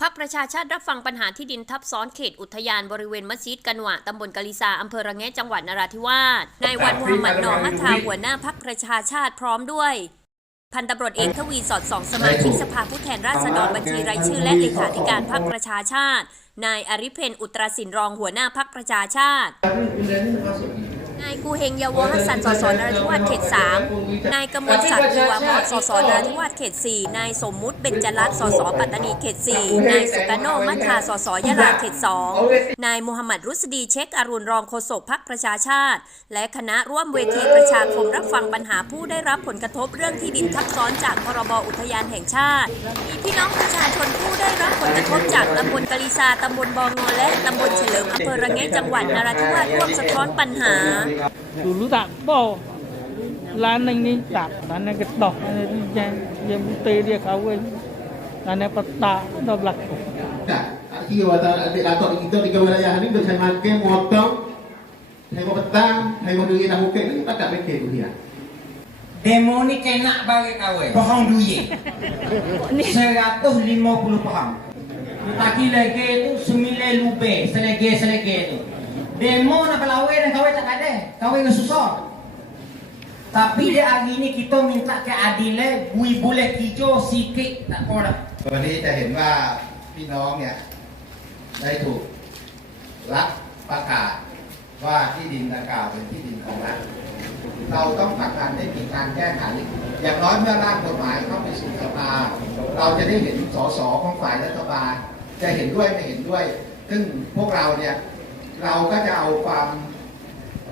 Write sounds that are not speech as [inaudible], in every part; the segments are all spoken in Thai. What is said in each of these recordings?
พักประชาชาติรับฟังปัญหาที่ดินทับซ้อนเขตอุทยานบริเวณมัสยิดกันหวะตำบลกะลิซาอำเภอระแงะจังหวัดนราธิวาสนายวันมุฮัมหมัดนอมัทาหัวหน้าพักประชาชาติพร้อมด้วย พันตำรวจเอกทวีสอดส่องสมาชิกสภาผู้แทนราษฎรบัญชีรายชื่อและเลขาธิการพักประชาชาติ นายอริเพนอุตรสินรองหัวหน้าพักประชาชาติ นายกูเฮงยาวฮัสสันสสนราธิวาสเขต3นายกมลศักดิ์ยีวามะสสนราธิวาสเขต4นายสมมุติเบญจรัตน์สสปัตตานีเขต4นายสุกาโนมัทธาสสยะลาเขต2นายมูฮัมหมัดรุสดีเช็คอรุณรองโฆษกพักประชาชาติ และคณะร่วมเวทีประชาคมรับฟังปัญหาผู้ได้รับผลกระทบเรื่องที่ดินทับซ้อนจากพรบอุทยานแห่งชาติ มีพี่น้องประชาชนผู้ได้รับผลกระทบจากตำบลกะลิซาตำบลบองอและตำบลเฉลิมอำเภอระแงะจังหวัดนราธิวาสร่วมสะท้อนปัญหา dulu tak apa lanang ni tak lanang ketok yang yang putih dia kahwin lanang petak dah berlaku Tak, kira kata adik datuk kita di wilayah ni saya makan motong saya mau petang, saya mau duit dah bukit ni tak tak fikir tu dia. Demo ni kena bagi kawan. Pohon duit. 150 pohon. Taki lagi tu sembilan lebih selagi selagi tu. Demo nak pelawai dan kawan tak ada. Kawan yang susah. Tapi dia hari ini kita minta keadilan, bui boleh hijau sikit tak apa dah. วันนี้จะเห็นว่าพี่น้องเนี่ยได้ถูกรับประกาศว่าที่ดินดังกล่าวเป็นที่ดินของรัฐ เราต้องผลักดันให้มีการแก้ไข อย่างน้อยเมื่อร่างกฎหมายเข้าไปสู่สภา เราจะได้เห็นสสของฝ่ายรัฐบาล จะเห็นด้วยไม่เห็นด้วย ซึ่งพวกเราเนี่ย เราก็จะเอาความ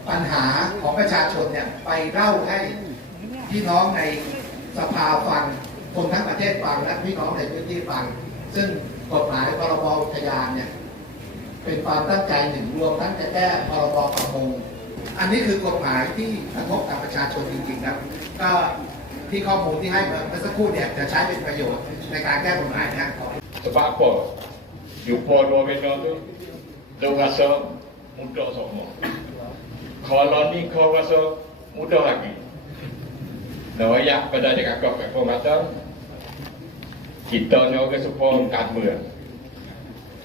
ปัญหาของประชาชนเนี่ยไปเล่าให้พี่น้องในสภาฟังคนทั้งประเทศฟังและพี่น้องในพื้นที่ฟัง ซึ่งกฎหมายพรบอุทยานเนี่ยเป็นความตั้งใจหนึ่งรวมทั้งจะแก้พรบประมงอันนี้คือกฎหมายที่กระทบกับประชาชนจริงๆครับก็ที่ข้อมูลที่ให้มาเมื่อสักครู่เนี่ยจะใช้เป็นประโยชน์ในการแก้กฎหมายนะครับ Sebab apa? Jumpa dua benda tu, dia rasa muda semua. Kalau ni kau rasa muda lagi. Dan pada dia kakak kat kau. Kita ni orang sepuluh kata.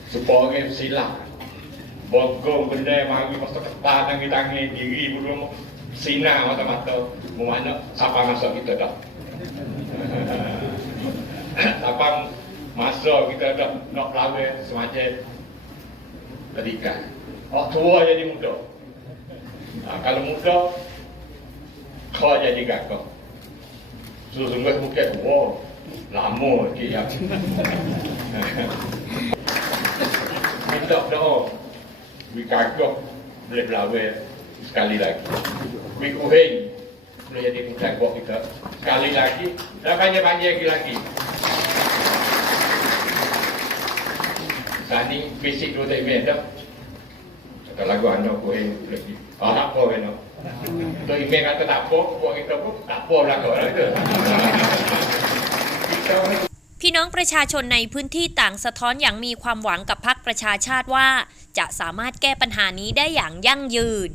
Sepuluh orang silap. Bogong benda yang mari masa ketah tangi-tangi diri belum sinar mata-mata. Memana siapa masa kita dah. [laughs] Siapa masa kita dah nak pelawai semacam ketika orang tua jadi muda ha, kalau muda kau jadi gagah sesungguhnya bukan wow lama sikit [laughs] ya minta doa. We gagah boleh berlawan sekali lagi. We kuhing boleh jadi muda buat kita sekali lagi. Dan banyak-banyak lagi Saat ni basic dua tak dah. Kata lagu anda aku yang lagi. Ah tak apa kena. Tu email kata tak apa, buat kita pun tak apa lah kau lah itu. Kita พี่น้องประชาชนในพื้นที่ต่างสะท้อนอย่างมีความหวังกับพักประชาชาติว่า จะสามารถแก้ปัญหานี้ได้อย่างยั่งยืน